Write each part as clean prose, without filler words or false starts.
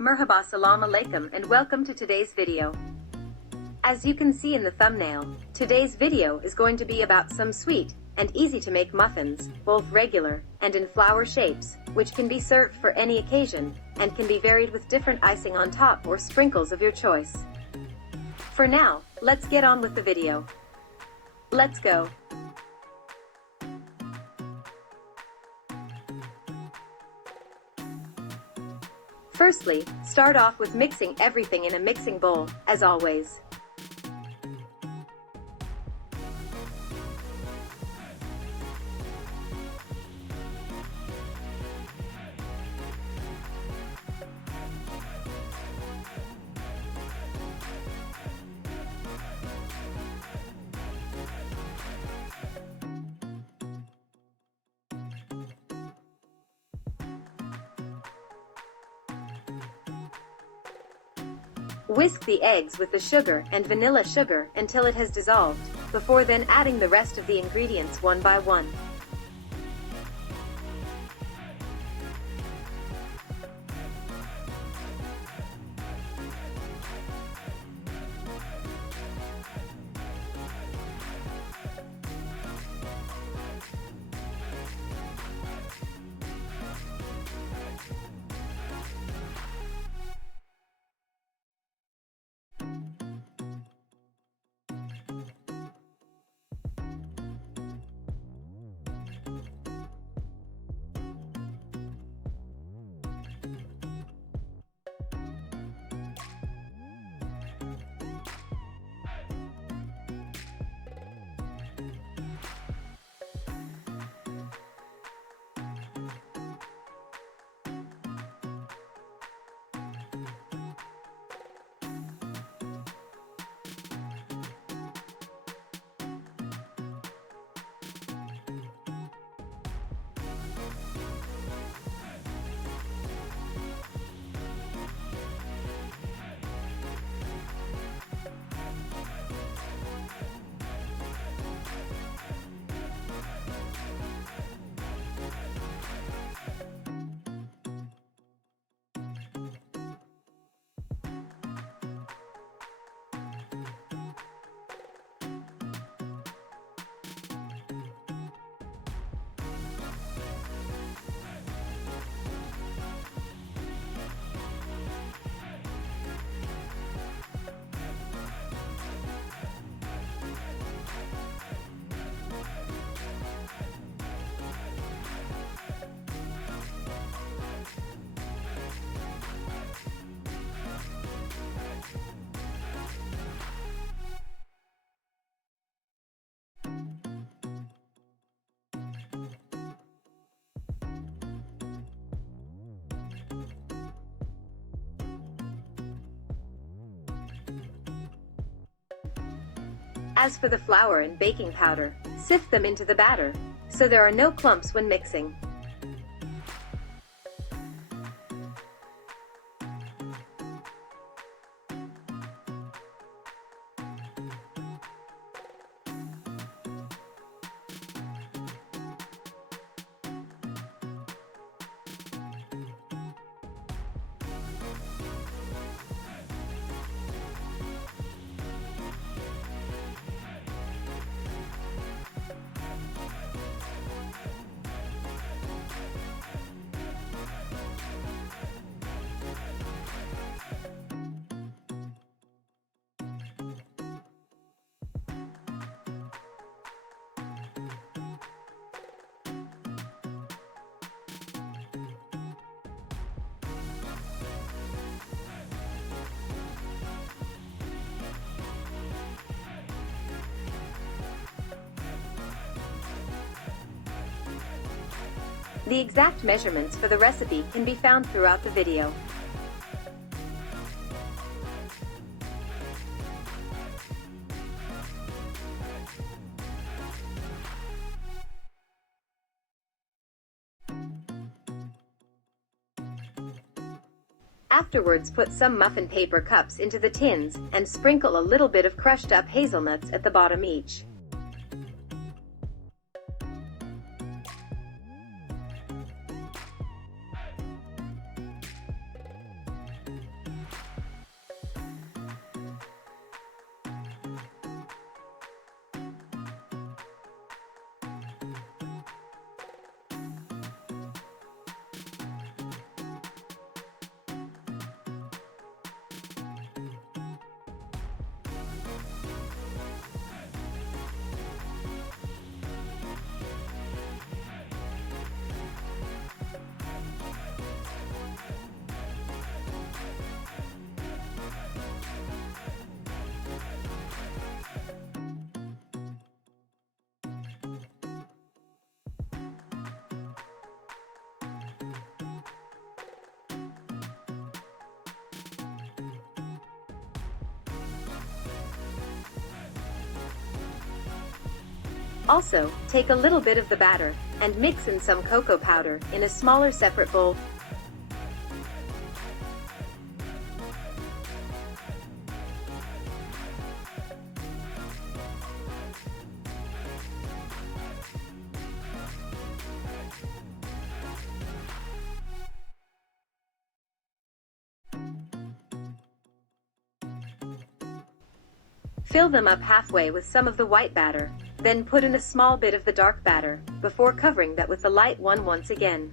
Merhaba, salam alaikum, and welcome to today's video. As you can see in the thumbnail, today's video is going to be about some sweet and easy to make muffins, both regular and in flower shapes, which can be served for any occasion and can be varied with different icing on top or sprinkles of your choice. For now, let's get on with the video. Let's go. Firstly, start off with mixing everything in a mixing bowl, as always. Whisk the eggs with the sugar and vanilla sugar until it has dissolved, before then adding the rest of the ingredients one by one. As for the flour and baking powder, sift them into the batter, so there are no clumps when mixing. The exact measurements for the recipe can be found throughout the video. Afterwards, put some muffin paper cups into the tins and sprinkle a little bit of crushed up hazelnuts at the bottom each. Also, take a little bit of the batter, and mix in some cocoa powder in a smaller separate bowl. Fill them up halfway with some of the white batter, then put in a small bit of the dark batter, before covering that with the light one once again.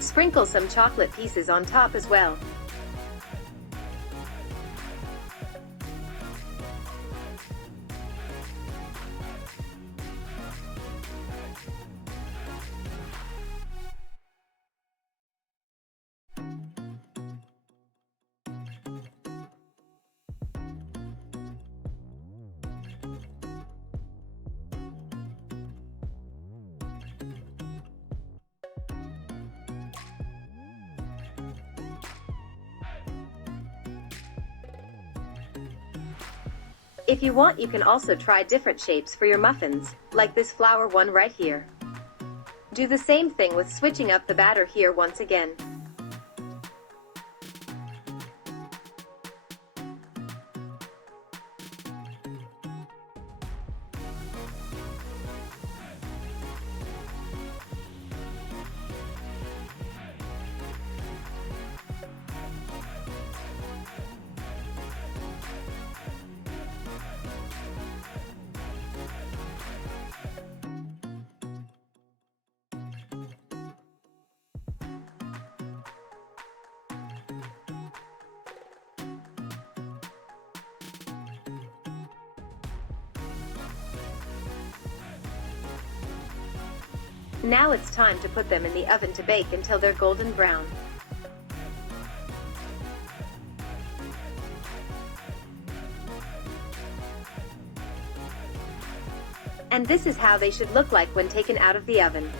Sprinkle some chocolate pieces on top as well. If you want, you can also try different shapes for your muffins, like this flower one right here. Do the same thing with switching up the batter here once again. Now it's time to put them in the oven to bake until they're golden brown. And this is how they should look like when taken out of the oven.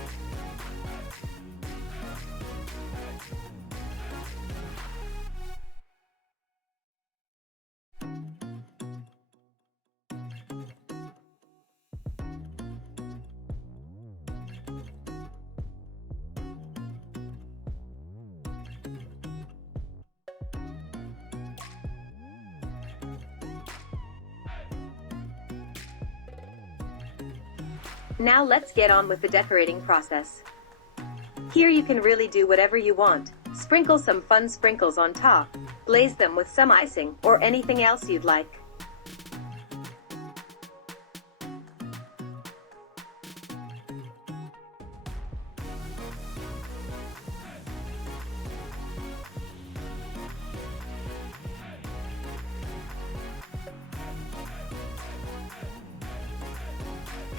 Now let's get on with the decorating process. Here you can really do whatever you want. Sprinkle some fun sprinkles on top, glaze them with some icing or anything else you'd like.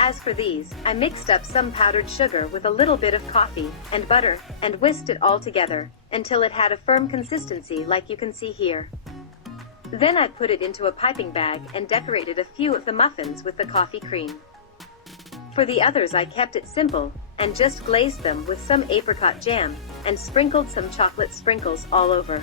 As for these, I mixed up some powdered sugar with a little bit of coffee and butter, and whisked it all together, until it had a firm consistency like you can see here. Then I put it into a piping bag and decorated a few of the muffins with the coffee cream. For the others I kept it simple, and just glazed them with some apricot jam, and sprinkled some chocolate sprinkles all over.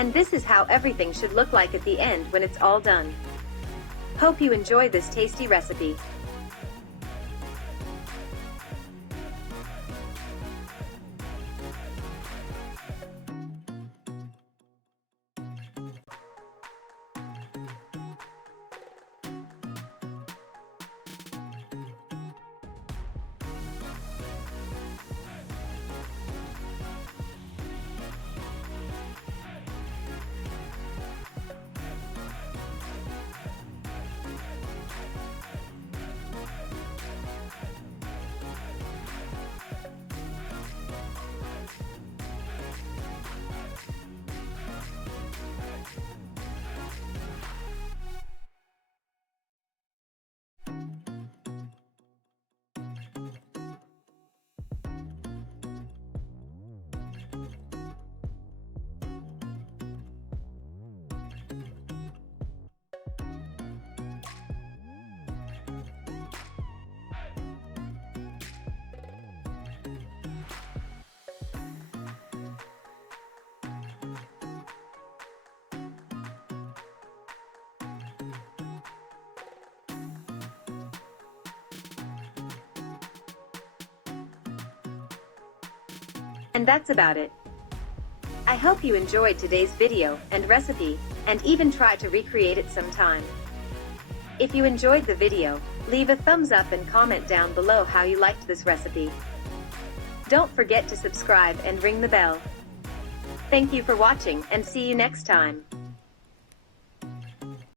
And this is how everything should look like at the end when it's all done. Hope you enjoy this tasty recipe. And that's about it. I hope you enjoyed today's video and recipe, and even try to recreate it sometime. If you enjoyed the video, leave a thumbs up and comment down below how you liked this recipe. Don't forget to subscribe and ring the bell. Thank you for watching, and see you next time.